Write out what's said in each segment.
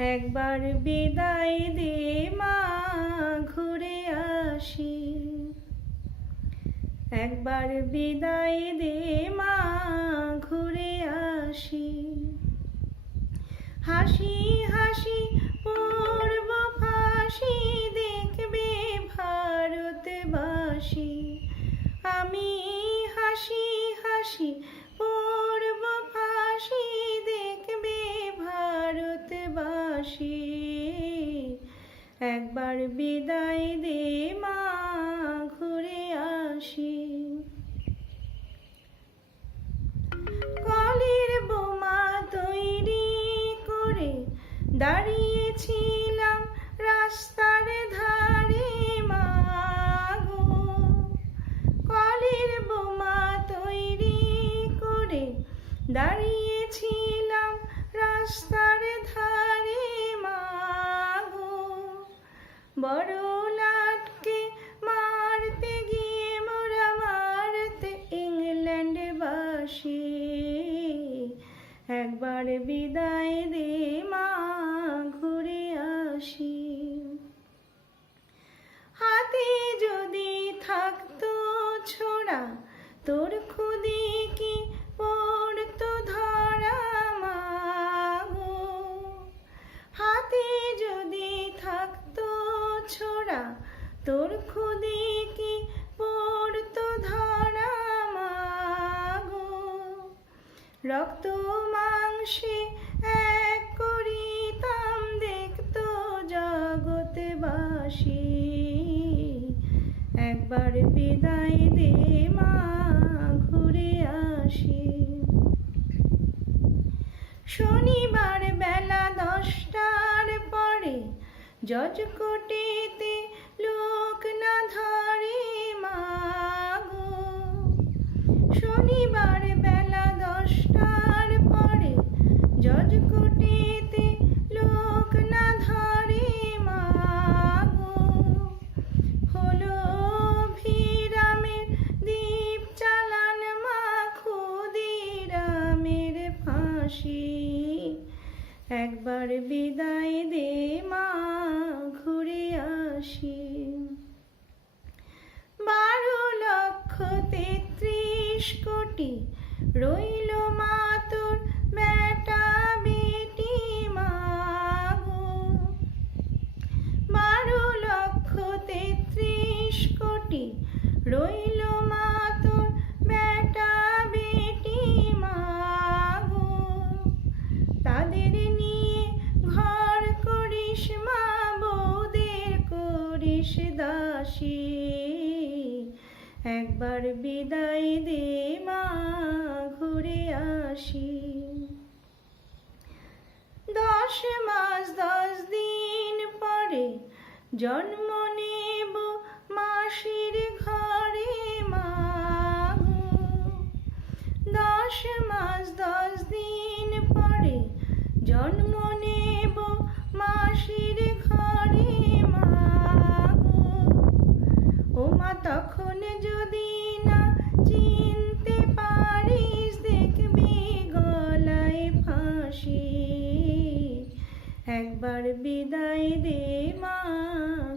একবার বিদায় দে মা, ঘুরে আসি। একবার বিদায় দে মা, ঘুরে আসি। হাসি হাসি পূর্ব ফাঁসি, দেখবে ভারতবাসী। আমি হাসি হাসি পূর্ব ফাঁসি, দেখবে ভারতবাসী। একবার বিদায় দে মা, ঘুরে আসি। কলের বোমা তৈরি করে দাঁড়িয়েছিলাম রাস্তার ধারে মা গো। কলের বোমা তৈরি করে দাঁড়িয়েছিলাম রাস্তার ধারে মা গো। বড় লাটকে মারতে গিয়ে মোরা মারতে ইংল্যান্ডবাসী। একবার বিদায় দে মা, ঘুরে আসি। হাতে যদি থাকতো ছোড়া, তোর খুদি কি পড়তো ধরা মা গো। হাতে যদি থাকতো ছোড়া, তোর খুদি কি পড়তো ধরা মা গো। রক্ত মাংসে এক করিতাম, দেখতো জগৎবাসী। একবার বিদায় দে মা, ঘুরে আসি। শনিবার বেলা 10টার পরে জজকোটেতে লোক না ধরে মা গো। শনিবার বেলা 10টার পরে জজকোটেতে লোক না ধরে মা গো। হলো ভিরামের দ্বীপ চালান মা, ক্ষুদিরামের ফাঁসি। একবার বিদায় দে মা, ঘুরে আসি। 12,33,000,000 রইল মা তোর বেটা বেটি মা গো। 12,33,000,000 রইল মা তোর বেটা বেটি মা গো। তাদের নিয়ে ঘর করিস মা, বউদের করিস দাসী। একবার বিদায় দে মা, ঘুরে আসি। 10 মাস 10 দিন পরে জন্ম নেব মাসির ঘরে মা গো। 10 মাস 10 দিন পরে জন্ম নেব মাসির ঘরে মা গো। ও মা তখন যদি না চিনতে পারিস, দেখবি গলায় ফাঁসি। একবার বিদায় দে মা,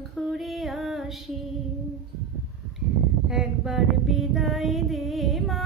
ঘুরে আসি। একবার বিদায় দে মা।